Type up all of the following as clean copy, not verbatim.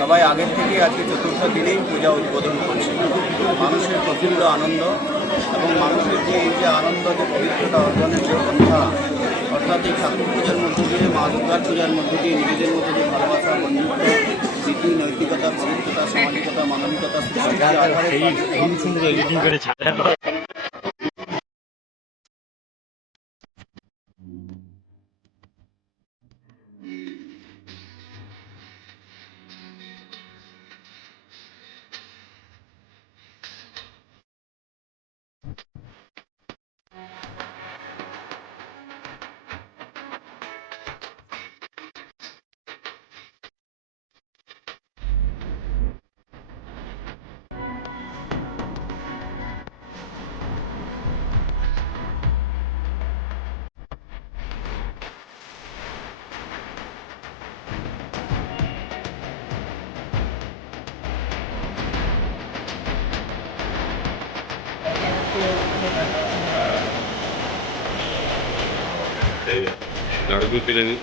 সবাই আগের থেকে আজকে চতুর্থ দিনেই পূজা উদ্বোধন করছে। মানুষের প্রচণ্ড আনন্দ এবং মানুষের যে এই যে আনন্দ, যে পবিত্রতা অর্জনের যে পন্থা, অর্থাৎ এই ঠাকুর পূজার মধ্য দিয়ে, মা দুর্গার পূজার মধ্য দিয়ে নিজেদের মধ্যে যে ভালোবাসা, বন্ধুত্ব, নীতি, নৈতিকতা, পবিত্রতা, সামাজিকতা, মানবিকতা लड़कू तुले नी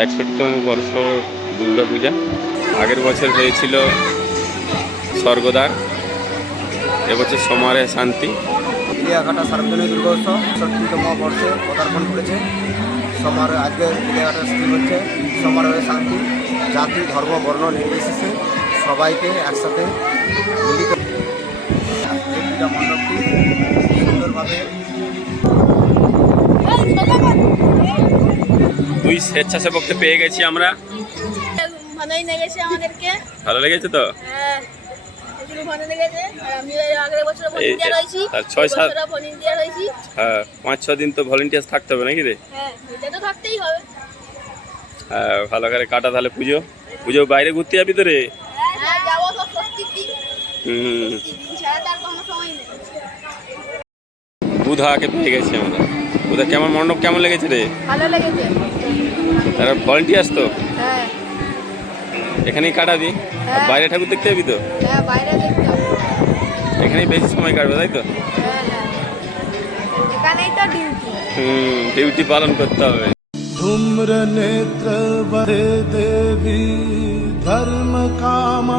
61তম বর্ষ দুর্গা পূজা। আগের বছর হয়েছিল স্বর্গদ্বার, এবছর সমারে শান্তি। ইলিয়াঘাটা সার্বজনীন দুর্গোৎসব ৬৬তম বর্ষে পদার্পণ করেছে। আজকে ইলিয়াঘাটার স্কিম হচ্ছে সমারোহে শান্তি, জাতি ধর্ম বর্ণ নির্বিশেষে সবাইকে একসাথে মিলিত এই পূজা মণ্ডপটি সুন্দরভাবে। দুই স্বেচ্ছাসেবককে পেয়ে গেছি আমরা, ভালোই লেগেছে আমাদেরকে। ভালো লেগেছে তো? হ্যাঁ, একটু ভালো লেগেছে। আর আমি আগের বছর ভলেন্টিয়ার হয়েছি, আর 6-7 ভলেন্টিয়ার হয়েছি। হ্যাঁ, 5-6 দিন তো ভলেন্টিয়ার থাকতে হবে নাকি রে? হ্যাঁ, এটা তো থাকতেই হবে। হ্যাঁ, ভালো করে কাটা তাহলে পুজো বাইরে ঘুরতে যাবি তো রে? হ্যাঁ, যাবো তো স্বস্তিক দিন। হুম, দিন ছাড়া তার কোনো সময় নেই। বুধাকে পেয়ে গেছি আমরা। বুধা কেমন মণ্ডপ কেমন লেগেছে রে? ভালো লেগেছে। তারা ভলেন্টিয়ার্স তো হ্যাঁ এখানেই কাটাবি? আর বাইরে ঠাকুর দেখতে যাবি তো? হ্যাঁ, বাইরে দেখতে হবে। এখানেই বেশি সময় কাটবে তাই তো? হ্যাঁ হ্যাঁ, এখানেই তো ডিউটি। ডিউটি পালন করতে হবে। धूम्र नेत्र वरे देवी धर्म काम